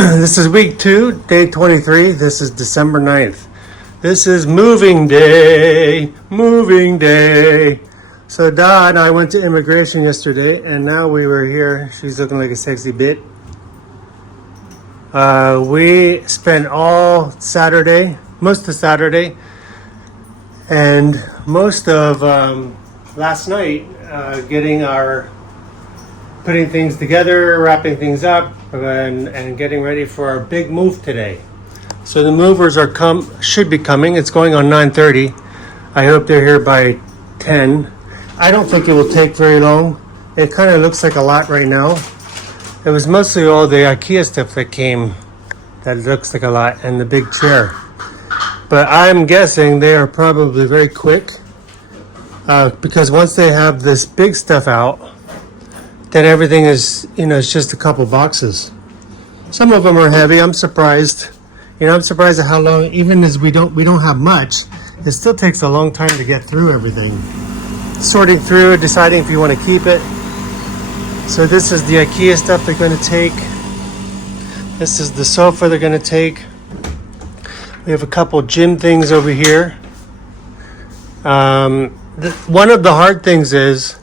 This is week 2, day 23. This is December 9th. This is moving day. Moving day. So Da and I went to immigration yesterday, and now we were here. She's looking like a sexy bit. We spent all Saturday, most of Saturday, and most of last night putting things together, wrapping things up, and getting ready for our big move today. So the movers should be coming. It's going on 9:30. I hope they're here by 10. I don't think it will take very long. It kind of looks like a lot right now. It was mostly all the Ikea stuff that came that looks like a lot, and the big chair. But I'm guessing they are probably very quick because once they have this big stuff out, then everything is, it's just a couple boxes. Some of them are heavy. I'm surprised. I'm surprised at how long, even as we don't have much, it still takes a long time to get through everything. Sorting through, deciding if you want to keep it. So this is the IKEA stuff they're going to take. This is the sofa they're going to take. We have a couple gym things over here. One of the hard things is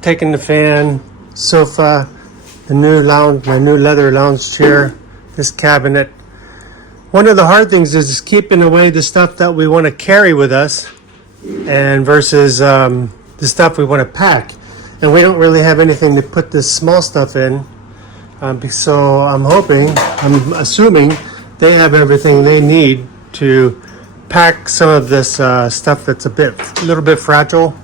taking the fan, sofa, the new lounge, my new leather lounge chair, this cabinet. One of the hard things is just keeping away the stuff that we want to carry with us and versus the stuff we want to pack. And we don't really have anything to put this small stuff in. So I'm assuming they have everything they need to pack some of this stuff that's a little bit fragile.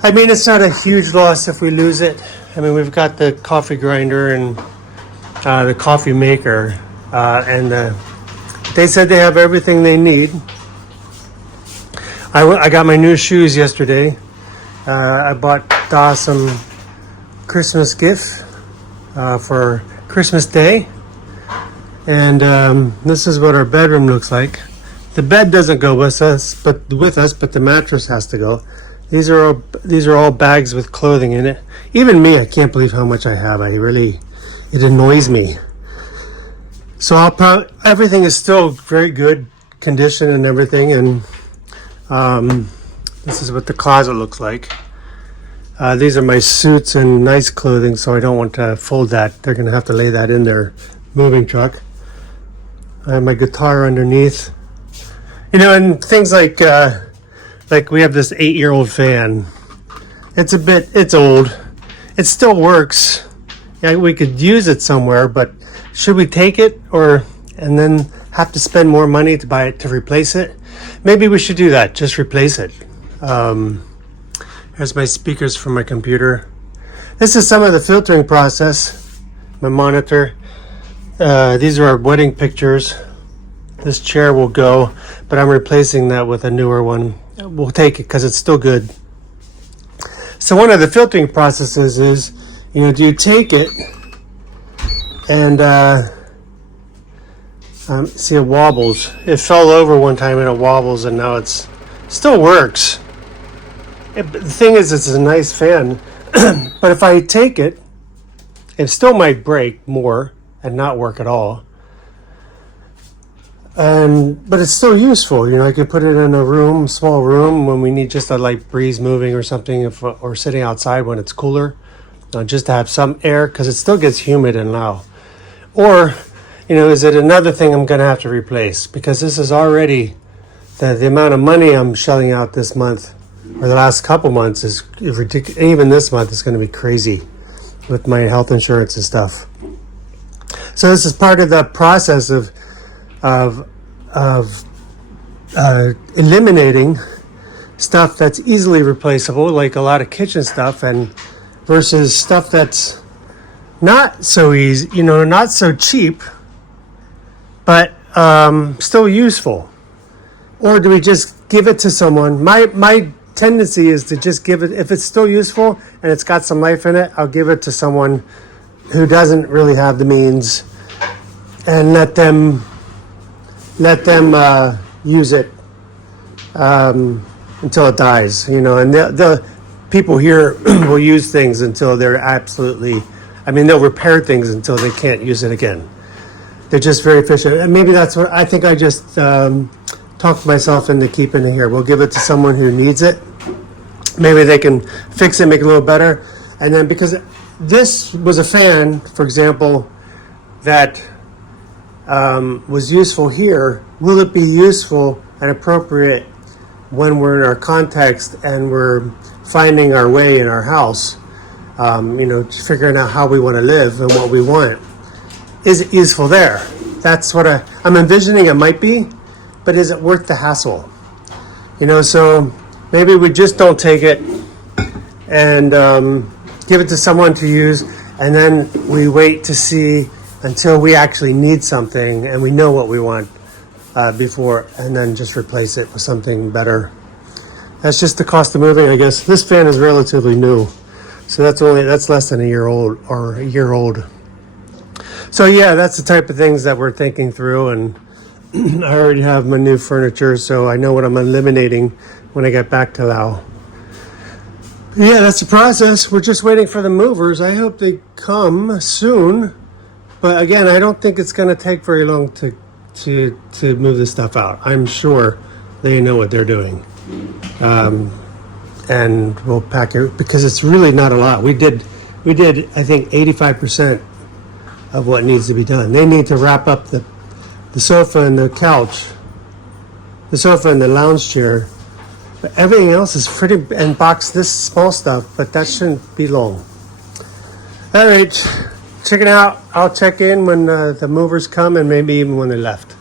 I mean, it's not a huge loss if we lose it. I mean, we've got the coffee grinder and the coffee maker, and they said they have everything they need. I got my new shoes yesterday. I bought Da some Christmas gifts for Christmas Day, and this is what our bedroom looks like. The bed doesn't go with us, but the mattress has to go. These are all bags with clothing in it. Even me, I can't believe how much I have. It annoys me. So everything is still very good condition and everything. And this is what the closet looks like. These are my suits and nice clothing, so I don't want to fold that. They're going to have to lay that in their moving truck. I have my guitar underneath. And things like we have this 8-year-old fan. It's old. It still works. Yeah, we could use it somewhere, but should we take it and then have to spend more money to buy it to replace it? Maybe we should do that. Just replace it. Here's my speakers from my computer. This is some of the filtering process. My monitor. These are our wedding pictures. This chair will go, but I'm replacing that with a newer one. We'll take it because it's still good. So one of the filtering processes is, do you take it and see it wobbles. It fell over one time and it wobbles, and now it's still works. The thing is, it's a nice fan, but if I take it, it still might break more and not work at all. But it's still useful. I could put it in a small room when we need just a light breeze moving or something, or sitting outside when it's cooler, just to have some air, because it still gets humid and loud. Or, is it another thing I'm going to have to replace? Because this is already, the amount of money I'm shelling out this month, or the last couple months, is ridiculous. Even this month is going to be crazy with my health insurance and stuff. So this is part of the process of eliminating stuff that's easily replaceable, like a lot of kitchen stuff, and versus stuff that's not so easy, not so cheap, but still useful. Or do we just give it to someone? My tendency is to just give it, if it's still useful and it's got some life in it, I'll give it to someone who doesn't really have the means, and let them use it until it dies, and the people here will use things until they're absolutely I mean, they'll repair things until they can't use it again. They're just very efficient. And maybe that's what I think I just talked myself into keeping it here. We'll give it to someone who needs it. Maybe they can fix it, make it a little better. And then because this was a fan, for example, that was useful here, will it be useful and appropriate when we're in our context and we're finding our way in our house, figuring out how we want to live and what we want? Is it useful there? That's what I'm envisioning it might be, but is it worth the hassle? So maybe we just don't take it and give it to someone to use, and then we wait to see until we actually need something and we know what we want before, and then just replace it with something better. That's just the cost of moving, I guess. This fan is relatively new, so that's less than a year old or a year old. So yeah, that's the type of things that we're thinking through, and I already have my new furniture, so I know what I'm eliminating when I get back to Laos. Yeah, that's the process. We're just waiting for the movers. I hope they come soon. But again, I don't think it's going to take very long to move this stuff out. I'm sure they know what they're doing. And we'll pack it because it's really not a lot. We did I think 85% of what needs to be done. They need to wrap up the sofa and the couch, the sofa and the lounge chair. But everything else is pretty, and box this small stuff, but that shouldn't be long. All right, check it out. I'll check in when the movers come and maybe even when they left.